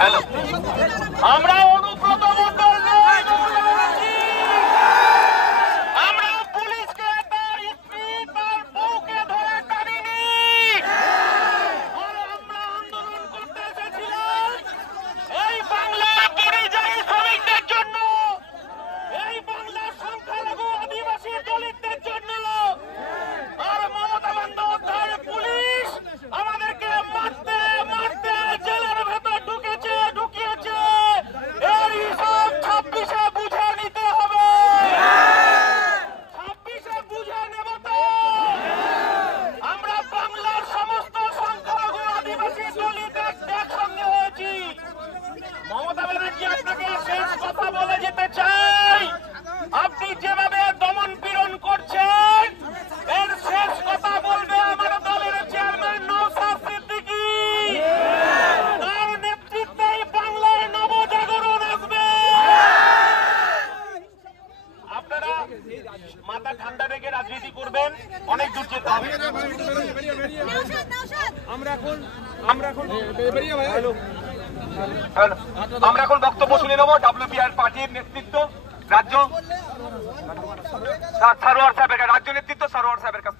Hello, আমরা অনুব্রত মণ্ডল নয়, আমরা পুলিশকে তার স্ত্রী তার বউকে ধরে টানিনি। আমরা আন্দোলন করতে এসেছিলাম এই বাংলার পরিযায়ী শ্রমিকদের জন্য, এই বাংলার সংখ্যালঘু আদিবাসী দলিতদের জন্য। আর মমতা বন্দ্যোপাধ্যায়ের পুলিশ আমাদেরকে মারতে মারতে জেলের ভেতর ঢুকিয়েছে। এর হিসাব 26-এ বুঝে নিতে হবে। 26-এ বুঝে নেব তো। আমরা বাংলার সমস্ত সংখ্যালঘু আদিবাসী দলিত একসঙ্গে হয়েছি। মমতা ব্যানার্জি, আপনাকে শেষ কথা বলে যেতে চাই, আপনি যেভাবে দমন পীড়ন করছেন এর শেষ কথা বলবে আমার দলের চেয়ারম্যান নওশাদ সিদ্দিকী। তার নেতৃত্বেই বাংলায় নবজাগরণ আসবে। আপনারা মাথা ঠান্ডা রেখে রাজনীতি করবেন, অনেক দূর যেতে হবে। আমরা এখন বক্তব্য শুনে নেব ডাব্লিউপিআর পার্টির নেতৃত্ব রাজ্য সারোয়ার সাহেবের, রাজ্য নেতৃত্ব সারোয়ার সাহেবের কাছ থেকে।